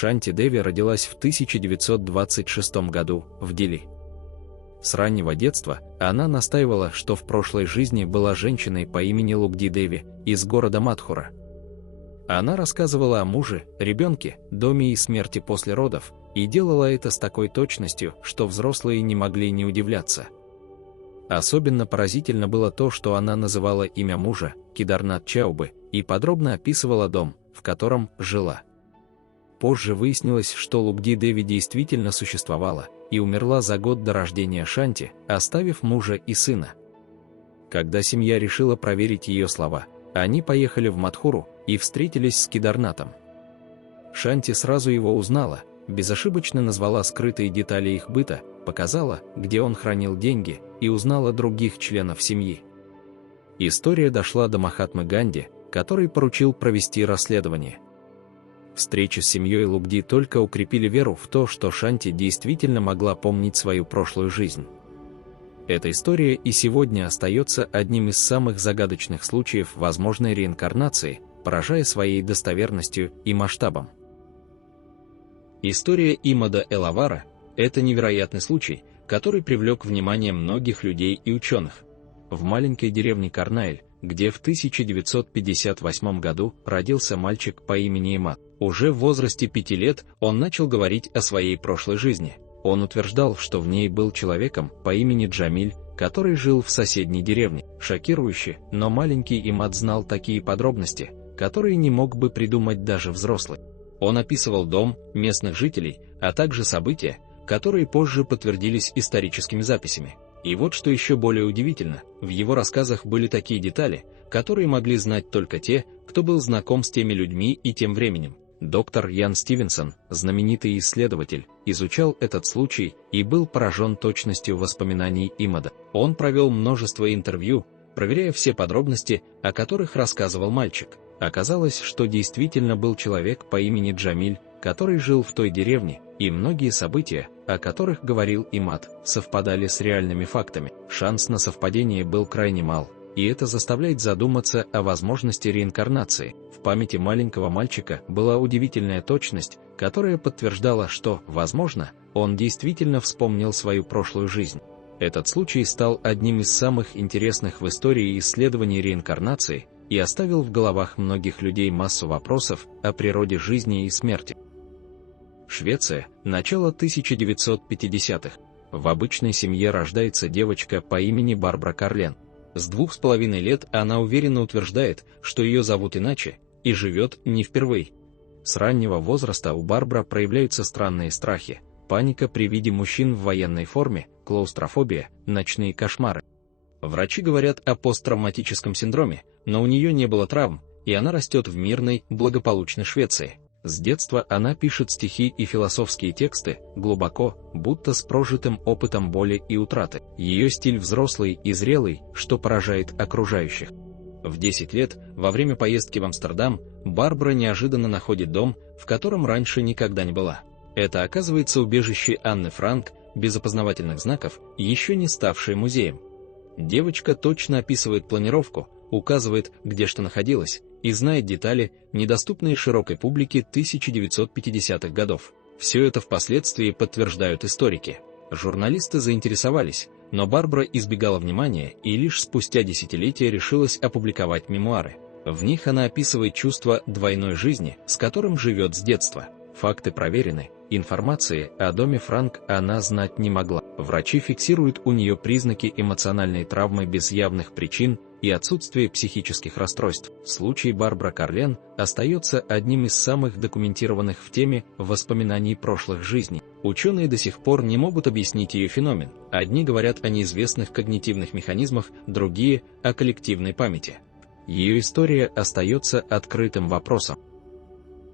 Шанти Деви родилась в 1926 году в Дели. С раннего детства она настаивала, что в прошлой жизни была женщиной по имени Лугди Деви из города Мадхура. Она рассказывала о муже, ребенке, доме и смерти после родов, и делала это с такой точностью, что взрослые не могли не удивляться. Особенно поразительно было то, что она называла имя мужа, Кидарнат Чаубы, и подробно описывала дом, в котором жила. Позже выяснилось, что Лугди Деви действительно существовала и умерла за год до рождения Шанти, оставив мужа и сына. Когда семья решила проверить ее слова, они поехали в Мадхуру и встретились с Кидарнатом. Шанти сразу его узнала, безошибочно назвала скрытые детали их быта, показала, где он хранил деньги, и узнала других членов семьи. История дошла до Махатмы Ганди, который поручил провести расследование. Встречи с семьей Лугди только укрепили веру в то, что Шанти действительно могла помнить свою прошлую жизнь. Эта история и сегодня остается одним из самых загадочных случаев возможной реинкарнации, поражая своей достоверностью и масштабом. История Имада Элавара – это невероятный случай, который привлек внимание многих людей и ученых. В маленькой деревне Карнайль, где в 1958 году родился мальчик по имени Имад, уже в возрасте 5 лет он начал говорить о своей прошлой жизни. Он утверждал, что в ней был человеком по имени Джамиль, который жил в соседней деревне. Шокирующе, но маленький Имад знал такие подробности, которые не мог бы придумать даже взрослый. Он описывал дом, местных жителей, а также события, которые позже подтвердились историческими записями. И вот что еще более удивительно, в его рассказах были такие детали, которые могли знать только те, кто был знаком с теми людьми и тем временем. Доктор Ян Стивенсон, знаменитый исследователь, изучал этот случай и был поражен точностью воспоминаний Имада. Он провел множество интервью, проверяя все подробности, о которых рассказывал мальчик. Оказалось, что действительно был человек по имени Джамиль, который жил в той деревне, и многие события, о которых говорил Имад, совпадали с реальными фактами. Шанс на совпадение был крайне мал, и это заставляет задуматься о возможности реинкарнации. В памяти маленького мальчика была удивительная точность, которая подтверждала, что, возможно, он действительно вспомнил свою прошлую жизнь. Этот случай стал одним из самых интересных в истории исследований реинкарнации и оставил в головах многих людей массу вопросов о природе жизни и смерти. Швеция, начало 1950-х. В обычной семье рождается девочка по имени Барбара Карлен. С 2,5 лет она уверенно утверждает, что ее зовут иначе, и живет не впервые. С раннего возраста у Барбары проявляются странные страхи, паника при виде мужчин в военной форме, клаустрофобия, ночные кошмары. Врачи говорят о посттравматическом синдроме, но у нее не было травм, и она растет в мирной, благополучной Швеции. С детства она пишет стихи и философские тексты, глубоко, будто с прожитым опытом боли и утраты. Ее стиль взрослый и зрелый, что поражает окружающих. В 10 лет, во время поездки в Амстердам, Барбара неожиданно находит дом, в котором раньше никогда не была. Это оказывается убежище Анны Франк, без опознавательных знаков, еще не ставшее музеем. Девочка точно описывает планировку, указывает, где что находилось, и знает детали, недоступные широкой публике 1950-х годов. Все это впоследствии подтверждают историки. Журналисты заинтересовались, но Барбара избегала внимания и лишь спустя десятилетия решилась опубликовать мемуары. В них она описывает чувство двойной жизни, с которым живет с детства. Факты проверены, информации о доме Франк она знать не могла. Врачи фиксируют у нее признаки эмоциональной травмы без явных причин и отсутствие психических расстройств. Случай Барбары Карлен остается одним из самых документированных в теме воспоминаний прошлых жизней. Ученые до сих пор не могут объяснить ее феномен. Одни говорят о неизвестных когнитивных механизмах, другие – о коллективной памяти. Ее история остается открытым вопросом.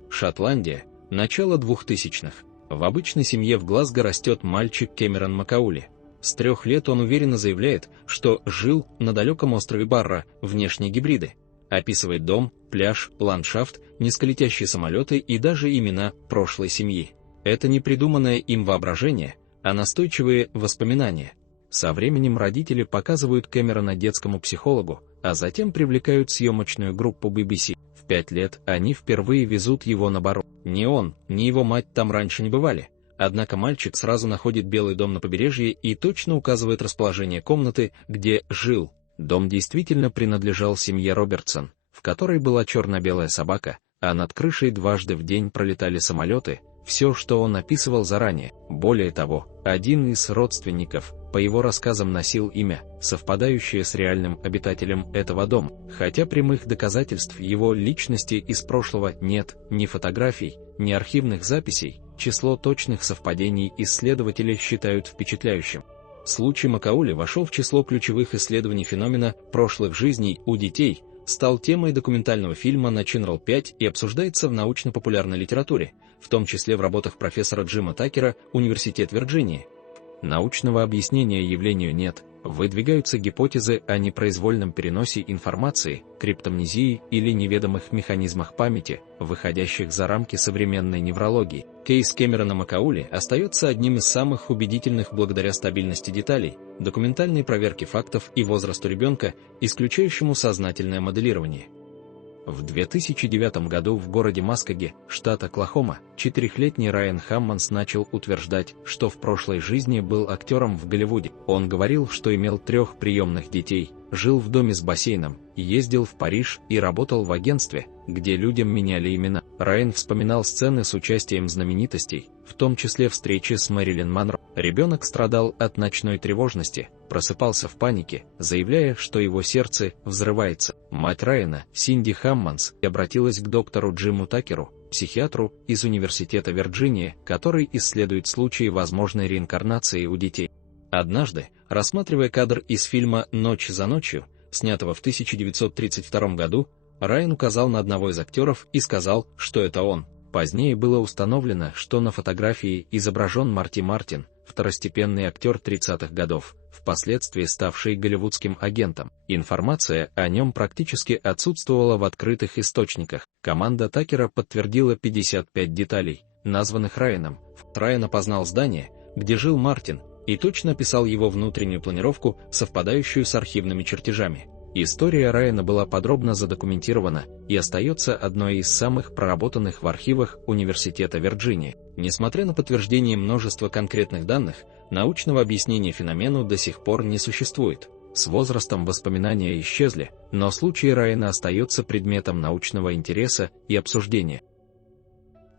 Шотландия. Начало 2000-х. В обычной семье в Глазго растет мальчик Кэмерон Макаули. С 3 лет он уверенно заявляет, что жил на далеком острове Барра, внешние гибриды. Описывает дом, пляж, ландшафт, низколетящие самолеты и даже имена прошлой семьи. Это не придуманное им воображение, а настойчивые воспоминания. Со временем родители показывают Кэмерона детскому психологу, а затем привлекают съемочную группу BBC. В 5 лет они впервые везут его на Бару. Ни он, ни его мать там раньше не бывали. Однако мальчик сразу находит Белый дом на побережье и точно указывает расположение комнаты, где жил. Дом действительно принадлежал семье Робертсон, в которой была черно-белая собака, а над крышей дважды в день пролетали самолеты, все, что он описывал заранее. Более того, один из родственников, по его рассказам, носил имя, совпадающее с реальным обитателем этого дома, хотя прямых доказательств его личности из прошлого нет, ни фотографий, ни архивных записей. Число точных совпадений исследователи считают впечатляющим. Случай Макаули вошел в число ключевых исследований феномена прошлых жизней у детей, стал темой документального фильма на Channel 5 и обсуждается в научно-популярной литературе, в том числе в работах профессора Джима Такера, Университет Вирджинии. Научного объяснения явлению нет, выдвигаются гипотезы о непроизвольном переносе информации, криптомнезии или неведомых механизмах памяти, выходящих за рамки современной неврологии. Кейс Кэмерона Макаули остается одним из самых убедительных благодаря стабильности деталей, документальной проверке фактов и возрасту ребенка, исключающему сознательное моделирование. В 2009 году в городе Маскоге, штат Оклахома, 4-летний Райан Хаммонс начал утверждать, что в прошлой жизни был актером в Голливуде. Он говорил, что имел 3 приемных детей, жил в доме с бассейном, ездил в Париж и работал в агентстве, где людям меняли имена. Райан вспоминал сцены с участием знаменитостей, в том числе встречи с Мэрилин Монро. Ребенок страдал от ночной тревожности, просыпался в панике, заявляя, что его сердце взрывается. Мать Райана, Синди Хаммонс, обратилась к доктору Джиму Такеру, психиатру из Университета Вирджиния, который исследует случаи возможной реинкарнации у детей. Однажды, рассматривая кадр из фильма «Ночь за ночью», снятого в 1932 году, Райан указал на одного из актеров и сказал, что это он. Позднее было установлено, что на фотографии изображен Марти Мартин, второстепенный актер 30-х годов, впоследствии ставший голливудским агентом. Информация о нем практически отсутствовала в открытых источниках. Команда Такера подтвердила 55 деталей, названных Райаном. Райан опознал здание, где жил Мартин, и точно описал его внутреннюю планировку, совпадающую с архивными чертежами. История Райана была подробно задокументирована и остается одной из самых проработанных в архивах Университета Вирджиния. Несмотря на подтверждение множества конкретных данных, научного объяснения феномену до сих пор не существует. С возрастом воспоминания исчезли, но случай Райана остается предметом научного интереса и обсуждения.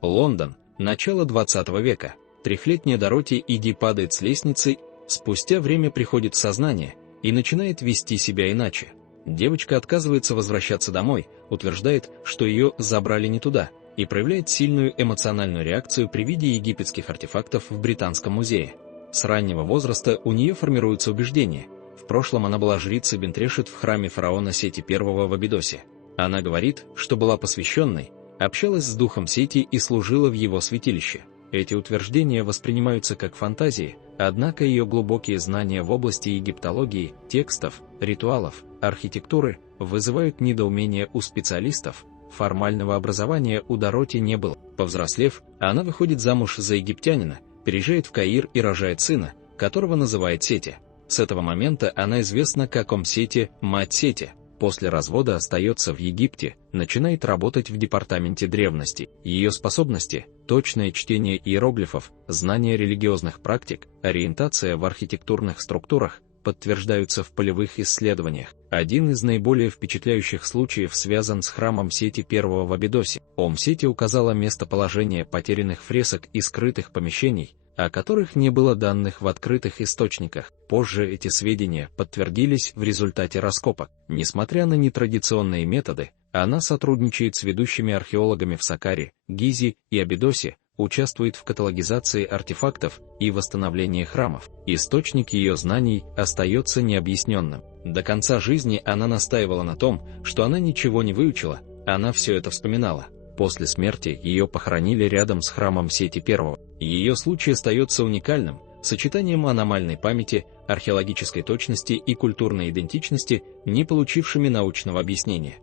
Лондон, начало 20 века. 3-летняя Дороти Иди падает с лестницы, спустя время приходит в сознание и начинает вести себя иначе. Девочка отказывается возвращаться домой, утверждает, что ее забрали не туда, и проявляет сильную эмоциональную реакцию при виде египетских артефактов в Британском музее. С раннего возраста у нее формируется убеждение. В прошлом она была жрицей Бентрешет в храме фараона Сети I в Абидосе. Она говорит, что была посвященной, общалась с духом Сети и служила в его святилище. Эти утверждения воспринимаются как фантазии, однако ее глубокие знания в области египтологии, текстов, ритуалов, архитектуры вызывают недоумение у специалистов. Формального образования у Дороти не было. Повзрослев, она выходит замуж за египтянина, переезжает в Каир и рожает сына, которого называет Сети. С этого момента она известна как Сети, мать Сети. После развода остается в Египте, начинает работать в департаменте древности. Ее способности – точное чтение иероглифов, знание религиозных практик, ориентация в архитектурных структурах – подтверждаются в полевых исследованиях. Один из наиболее впечатляющих случаев связан с храмом Сети I в Абидосе. Сети указала местоположение потерянных фресок и скрытых помещений, о которых не было данных в открытых источниках. Позже эти сведения подтвердились в результате раскопок. Несмотря на нетрадиционные методы, она сотрудничает с ведущими археологами в Саккаре, Гизе и Абидосе, участвует в каталогизации артефактов и восстановлении храмов. Источник ее знаний остается необъясненным. До конца жизни она настаивала на том, что она ничего не выучила, она все это вспоминала. После смерти ее похоронили рядом с храмом Сети I. Ее случай остается уникальным, сочетанием аномальной памяти, археологической точности и культурной идентичности, не получившими научного объяснения.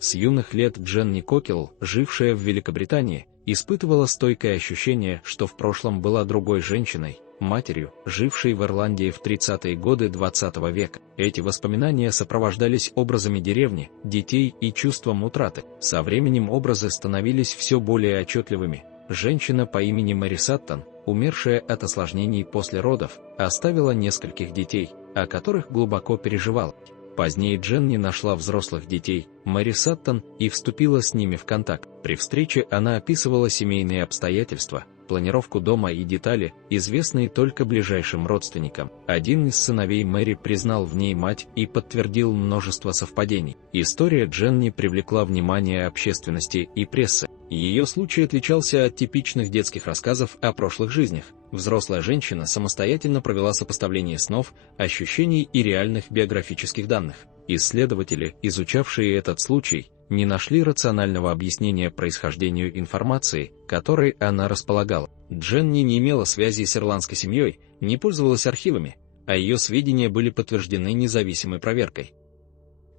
С юных лет Дженни Кокелл, жившая в Великобритании, испытывала стойкое ощущение, что в прошлом была другой женщиной, матерью, жившей в Ирландии в 30-е годы XX века. Эти воспоминания сопровождались образами деревни, детей и чувством утраты. Со временем образы становились все более отчетливыми. Женщина по имени Мэри Саттон, умершая от осложнений после родов, оставила нескольких детей, о которых глубоко переживала. Позднее Дженни нашла взрослых детей, Мэри Саттон, и вступила с ними в контакт. При встрече она описывала семейные обстоятельства, планировку дома и детали, известные только ближайшим родственникам. Один из сыновей Мэри признал в ней мать и подтвердил множество совпадений. История Дженни привлекла внимание общественности и прессы. Ее случай отличался от типичных детских рассказов о прошлых жизнях. Взрослая женщина самостоятельно провела сопоставление снов, ощущений и реальных биографических данных. Исследователи, изучавшие этот случай, не нашли рационального объяснения происхождению информации, которой она располагала. Дженни не имела связи с ирландской семьей, не пользовалась архивами, а ее сведения были подтверждены независимой проверкой.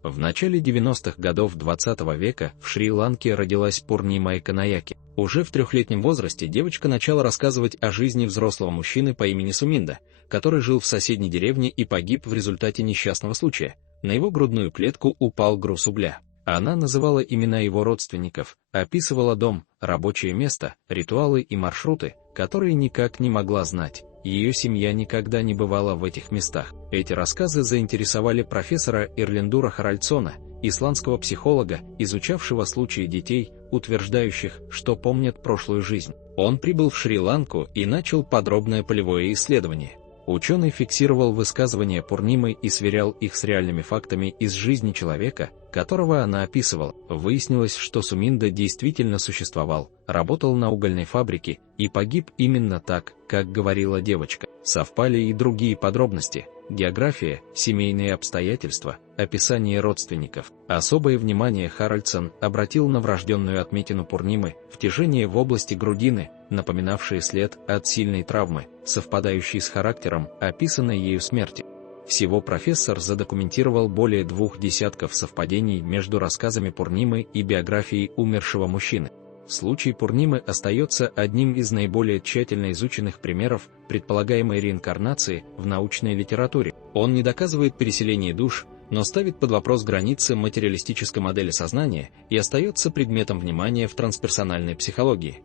В начале 90-х годов XX века в Шри-Ланке родилась Пурнима Эканаяки. Уже в 3-летнем возрасте девочка начала рассказывать о жизни взрослого мужчины по имени Суминда, который жил в соседней деревне и погиб в результате несчастного случая. На его грудную клетку упал груз угля. Она называла имена его родственников, описывала дом, рабочее место, ритуалы и маршруты, которые никак не могла знать. Ее семья никогда не бывала в этих местах. Эти рассказы заинтересовали профессора Ирлиндура Харальдсона, исландского психолога, изучавшего случаи детей, утверждающих, что помнят прошлую жизнь. Он прибыл в Шри-Ланку и начал подробное полевое исследование. Ученый фиксировал высказывания Пурнимы и сверял их с реальными фактами из жизни человека, которого она описывала. Выяснилось, что Суминда действительно существовал, работал на угольной фабрике и погиб именно так, как говорила девочка. Совпали и другие подробности: география, семейные обстоятельства, описание родственников. Особое внимание Харальдсон обратил на врожденную отметину Пурнимы, втяжение в области грудины, напоминавшие след от сильной травмы, совпадающий с характером описанной ею смерти. Всего профессор задокументировал более 2 десятков совпадений между рассказами Пурнимы и биографией умершего мужчины. Случай Пурнимы остается одним из наиболее тщательно изученных примеров предполагаемой реинкарнации в научной литературе. Он не доказывает переселение душ, но ставит под вопрос границы материалистической модели сознания и остается предметом внимания в трансперсональной психологии.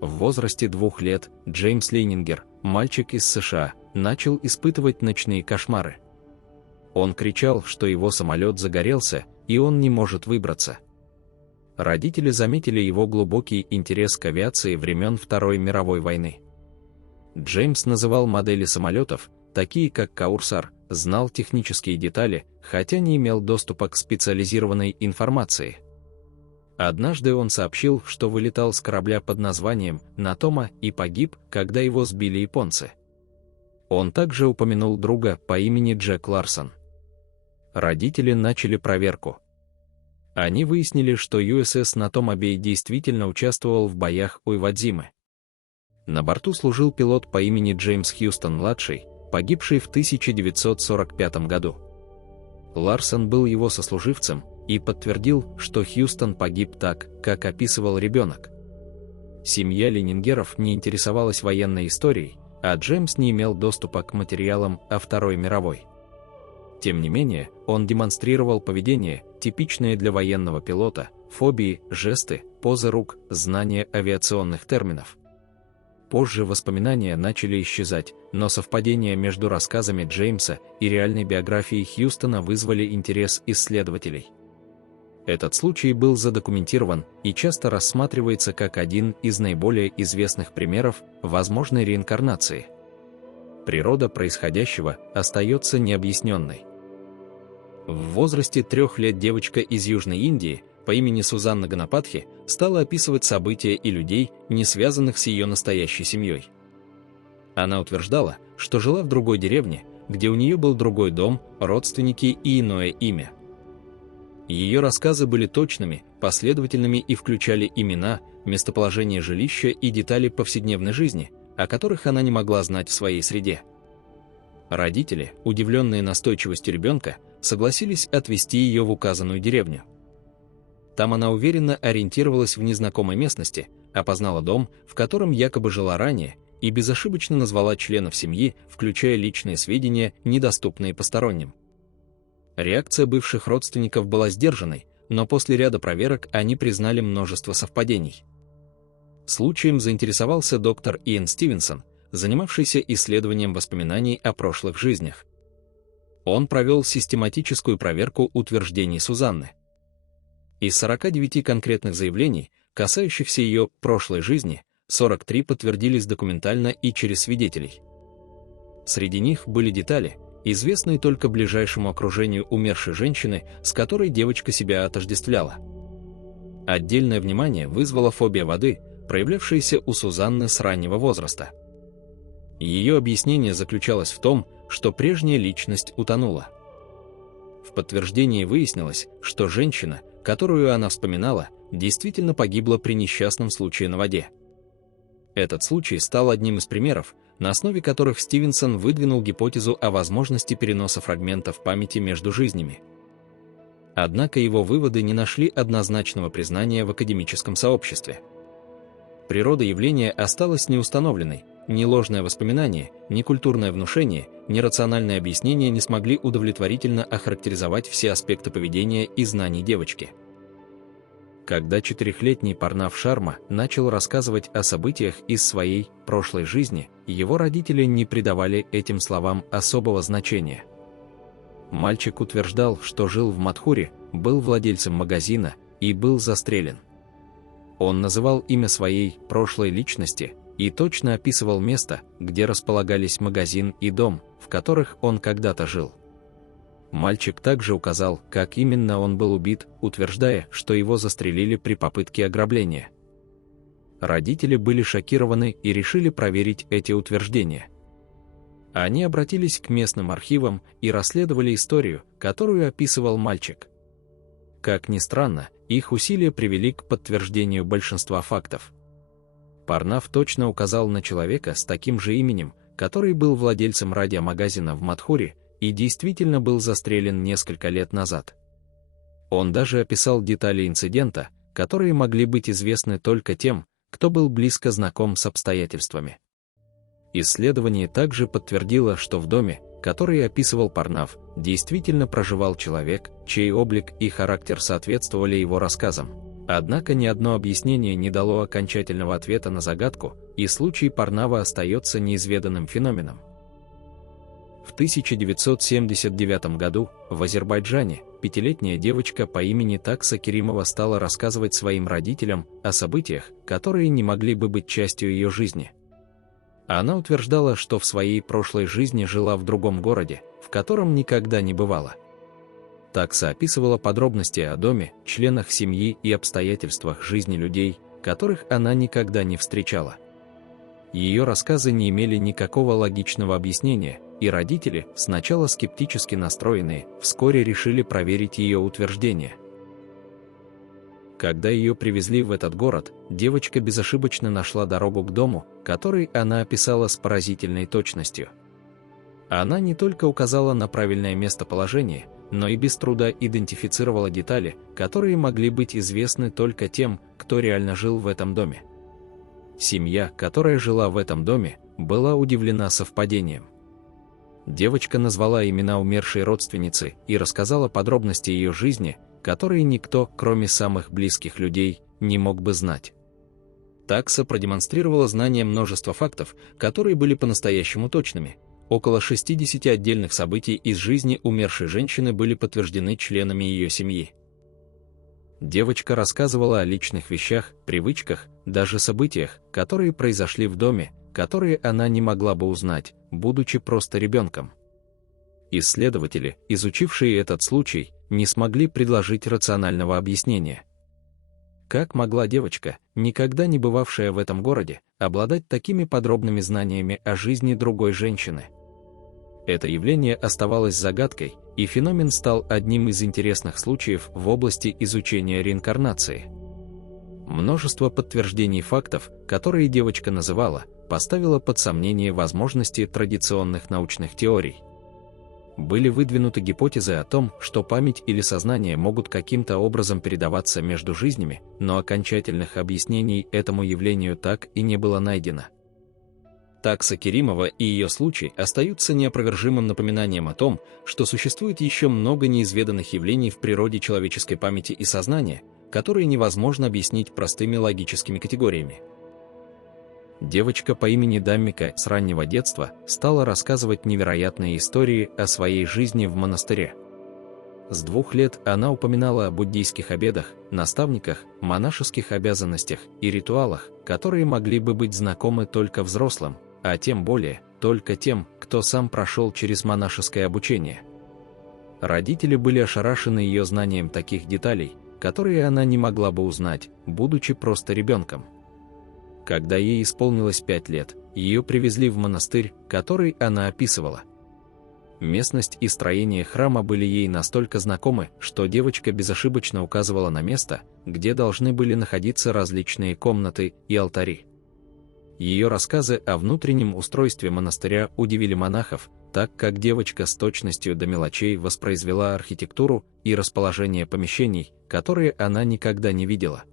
В возрасте 2 лет Джеймс Лейнингер, мальчик из США, начал испытывать ночные кошмары. Он кричал, что его самолет загорелся, и он не может выбраться. Родители заметили его глубокий интерес к авиации времен Второй мировой войны. Джеймс называл модели самолетов, такие как Каурсар, знал технические детали, хотя не имел доступа к специализированной информации. Однажды он сообщил, что вылетал с корабля под названием «Натома» и погиб, когда его сбили японцы. Он также упомянул друга по имени Джек Ларсон. Родители начали проверку. Они выяснили, что USS Натома Бэй действительно участвовал в боях у Ивадзимы. На борту служил пилот по имени Джеймс Хьюстон-младший, погибший в 1945 году. Ларсон был его сослуживцем и подтвердил, что Хьюстон погиб так, как описывал ребенок. Семья Лейнингеров не интересовалась военной историей, а Джеймс не имел доступа к материалам о Второй мировой. Тем не менее, он демонстрировал поведение, типичное для военного пилота, фобии, жесты, позы рук, знание авиационных терминов. Позже воспоминания начали исчезать, но совпадения между рассказами Джеймса и реальной биографией Хьюстона вызвали интерес исследователей. Этот случай был задокументирован и часто рассматривается как один из наиболее известных примеров возможной реинкарнации. Природа происходящего остается необъясненной. В возрасте 3 лет девочка из Южной Индии по имени Сузанна Ганапатхи стала описывать события и людей, не связанных с ее настоящей семьей. Она утверждала, что жила в другой деревне, где у нее был другой дом, родственники и иное имя. Ее рассказы были точными, последовательными и включали имена, местоположение жилища и детали повседневной жизни, о которых она не могла знать в своей среде. Родители, удивленные настойчивостью ребенка, согласились отвезти ее в указанную деревню. Там она уверенно ориентировалась в незнакомой местности, опознала дом, в котором якобы жила ранее, и безошибочно назвала членов семьи, включая личные сведения, недоступные посторонним. Реакция бывших родственников была сдержанной, но после ряда проверок они признали множество совпадений. Случаем заинтересовался доктор Иэн Стивенсон, занимавшийся исследованием воспоминаний о прошлых жизнях. Он провел систематическую проверку утверждений Сюзанны. Из 49 конкретных заявлений, касающихся ее прошлой жизни, 43 подтвердились документально и через свидетелей. Среди них были детали, известные только ближайшему окружению умершей женщины, с которой девочка себя отождествляла. Отдельное внимание вызвала фобия воды, проявлявшаяся у Сюзанны с раннего возраста. Ее объяснение заключалось в том, что прежняя личность утонула. В подтверждении выяснилось, что женщина, которую она вспоминала, действительно погибла при несчастном случае на воде. Этот случай стал одним из примеров, на основе которых Стивенсон выдвинул гипотезу о возможности переноса фрагментов памяти между жизнями. Однако его выводы не нашли однозначного признания в академическом сообществе. Природа явления осталась неустановленной, ни ложное воспоминание, ни культурное внушение, ни рациональное объяснение не смогли удовлетворительно охарактеризовать все аспекты поведения и знаний девочки. Когда 4-летний Парнав Шарма начал рассказывать о событиях из своей прошлой жизни, его родители не придавали этим словам особого значения. Мальчик утверждал, что жил в Мадхуре, был владельцем магазина и был застрелен. Он называл имя своей прошлой личности и точно описывал место, где располагались магазин и дом, в которых он когда-то жил. Мальчик также указал, как именно он был убит, утверждая, что его застрелили при попытке ограбления. Родители были шокированы и решили проверить эти утверждения. Они обратились к местным архивам и расследовали историю, которую описывал мальчик. Как ни странно, их усилия привели к подтверждению большинства фактов. Парнав точно указал на человека с таким же именем, который был владельцем радиомагазина в Мадхуре и действительно был застрелен несколько лет назад. Он даже описал детали инцидента, которые могли быть известны только тем, кто был близко знаком с обстоятельствами. Исследование также подтвердило, что в доме, который описывал Парнав, действительно проживал человек, чей облик и характер соответствовали его рассказам. Однако ни одно объяснение не дало окончательного ответа на загадку, и случай Парнава остается неизведанным феноменом. В 1979 году в Азербайджане 5-летняя девочка по имени Такса Керимова стала рассказывать своим родителям о событиях, которые не могли бы быть частью ее жизни. Она утверждала, что в своей прошлой жизни жила в другом городе, в котором никогда не бывала. Такса описывала подробности о доме, членах семьи и обстоятельствах жизни людей, которых она никогда не встречала. Ее рассказы не имели никакого логичного объяснения, и родители, сначала скептически настроенные, вскоре решили проверить ее утверждения. Когда ее привезли в этот город, девочка безошибочно нашла дорогу к дому, который она описала с поразительной точностью. Она не только указала на правильное местоположение, но и без труда идентифицировала детали, которые могли быть известны только тем, кто реально жил в этом доме. Семья, которая жила в этом доме, была удивлена совпадением. Девочка назвала имена умершей родственницы и рассказала подробности ее жизни, которые никто, кроме самых близких людей, не мог бы знать. Такса продемонстрировала знание множества фактов, которые были по-настоящему точными. Около 60 отдельных событий из жизни умершей женщины были подтверждены членами ее семьи. Девочка рассказывала о личных вещах, привычках, даже событиях, которые произошли в доме, которые она не могла бы узнать, будучи просто ребенком. Исследователи, изучившие этот случай, не смогли предложить рационального объяснения. Как могла девочка, никогда не бывавшая в этом городе, обладать такими подробными знаниями о жизни другой женщины? Это явление оставалось загадкой, и феномен стал одним из интересных случаев в области изучения реинкарнации. Множество подтверждений фактов, которые девочка называла, поставило под сомнение возможности традиционных научных теорий. Были выдвинуты гипотезы о том, что память или сознание могут каким-то образом передаваться между жизнями, но окончательных объяснений этому явлению так и не было найдено. Такса Керимова и ее случай остаются неопровержимым напоминанием о том, что существует еще много неизведанных явлений в природе человеческой памяти и сознания, которые невозможно объяснить простыми логическими категориями. Девочка по имени Даммика с раннего детства стала рассказывать невероятные истории о своей жизни в монастыре. С 2 лет она упоминала о буддийских обетах, наставниках, монашеских обязанностях и ритуалах, которые могли бы быть знакомы только взрослым, а тем более только тем, кто сам прошел через монашеское обучение. Родители были ошарашены ее знанием таких деталей, которые она не могла бы узнать, будучи просто ребенком. Когда ей исполнилось 5 лет, ее привезли в монастырь, который она описывала. Местность и строение храма были ей настолько знакомы, что девочка безошибочно указывала на место, где должны были находиться различные комнаты и алтари. Ее рассказы о внутреннем устройстве монастыря удивили монахов, так как девочка с точностью до мелочей воспроизвела архитектуру и расположение помещений, которые она никогда не видела.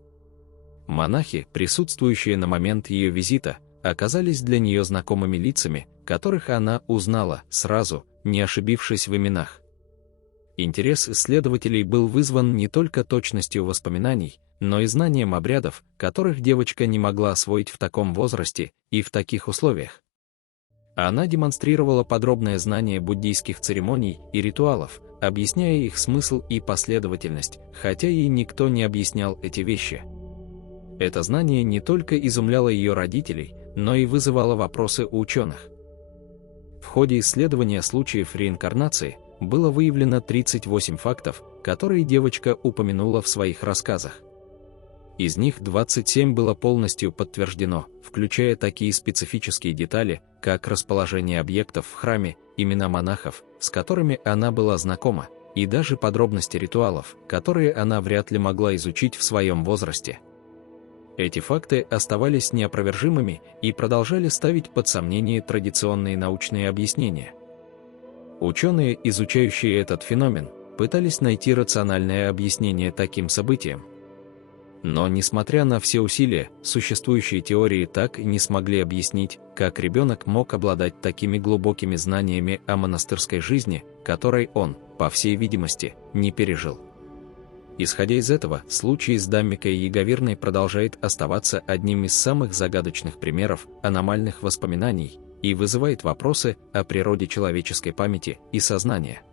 Монахи, присутствующие на момент ее визита, оказались для нее знакомыми лицами, которых она узнала сразу, не ошибившись в именах. Интерес исследователей был вызван не только точностью воспоминаний, но и знанием обрядов, которых девочка не могла освоить в таком возрасте и в таких условиях. Она демонстрировала подробное знание буддийских церемоний и ритуалов, объясняя их смысл и последовательность, хотя ей никто не объяснял эти вещи. Это знание не только изумляло ее родителей, но и вызывало вопросы у ученых. В ходе исследования случаев реинкарнации было выявлено 38 фактов, которые девочка упомянула в своих рассказах. Из них 27 было полностью подтверждено, включая такие специфические детали, как расположение объектов в храме, имена монахов, с которыми она была знакома, и даже подробности ритуалов, которые она вряд ли могла изучить в своем возрасте. Эти факты оставались неопровержимыми и продолжали ставить под сомнение традиционные научные объяснения. Ученые, изучающие этот феномен, пытались найти рациональное объяснение таким событиям. Но, несмотря на все усилия, существующие теории так и не смогли объяснить, как ребенок мог обладать такими глубокими знаниями о монастырской жизни, которой он, по всей видимости, не пережил. Исходя из этого, случай с Даммикой Яговирной продолжает оставаться одним из самых загадочных примеров аномальных воспоминаний и вызывает вопросы о природе человеческой памяти и сознания.